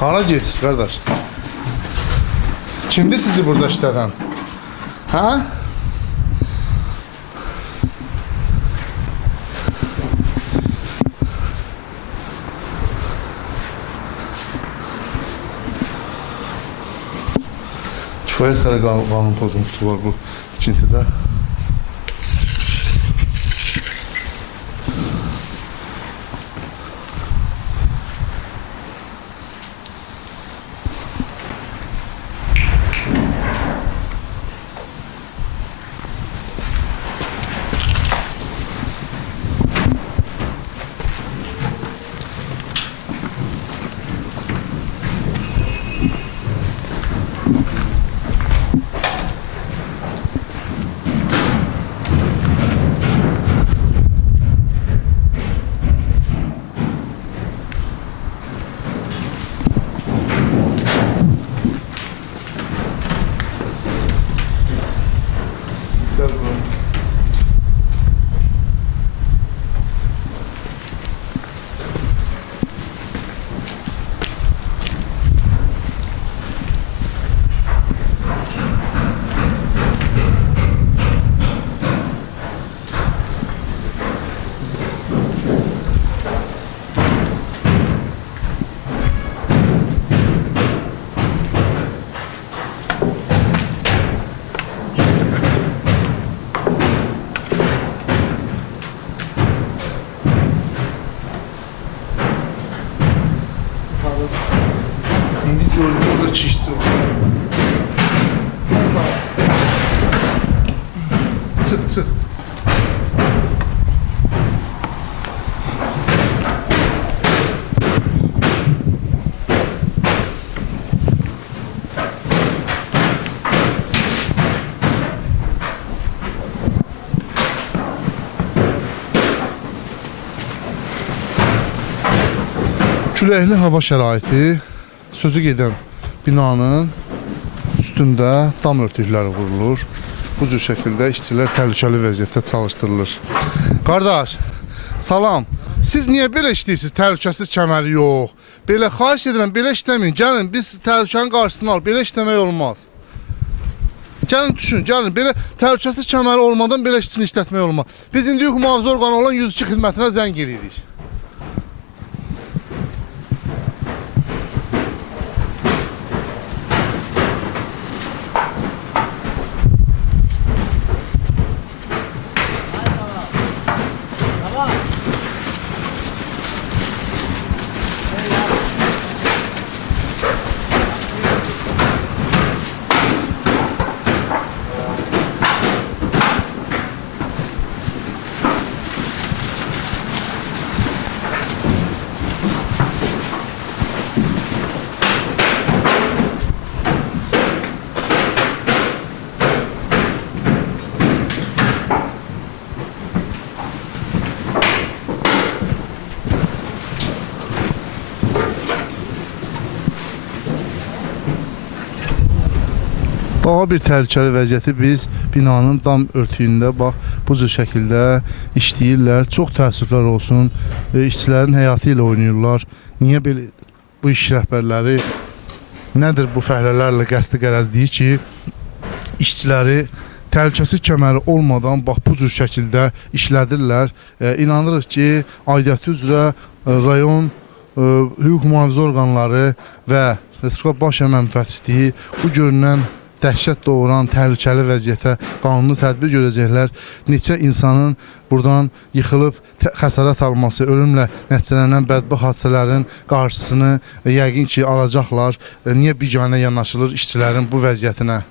Hara gedirsiniz qardaş? Kimdir sizi burada işlədən? Hə? Kifayət qədər qanun pozuntusu var bu tikintidə. Gördüm orada çişçi var. Çık çık. Küləkli hava şəraiti sözü gedən binanın üstündə dam örtükləri vurulur. Bu cür şəkildə işçilər təhlükəli vəziyyətdə çalışdırılır. Qardaş, salam. Siz niyə belə işləyirsiniz? Təhlükəsiz kəməri yox. Belə xahiş edirəm, belə işləməyin. Gəlin biz təhlükənin qarşısını al. Belə işləmək olmaz. Gəlin düşün, gəlin. Belə təhlükəsiz kəməri olmadan belə işçini işlətmək olmaz. Biz indi hüquq mühafizə orqanı olan 102 xidmətinə zəng edirik. Daha bir təhlükəli vəziyyəti biz binanın dam örtüyündə bax bu cür şəkildə işləyirlər. Çox təəssüflər olsun. E, işçilərin həyatı ilə oynayırlar. Niyə belə bu iş rəhbərləri nədir bu fəhlələrlə qəsdi qərəzliyi ki, işçiləri təhlükəsiz kəməri olmadan bax bu cür şəkildə işlədirlər. E, inanırıq ki, aidiyyəti üzrə e, rayon e, hüquq mühafizə orqanları və Respublika Baş Əmək Müfəttişliyi bu görünən dəhşət doğuran təhlükəli vəziyyətə qanuni tədbir görəcəklər. Neçə insanın buradan yıxılıb xəsarət alması, ölümlə nəticələnən bədbəxt hadisələrin qarşısını yəqin ki alacaqlar. E, Niyə biganə yanaşılır işçilərin bu vəziyyətinə?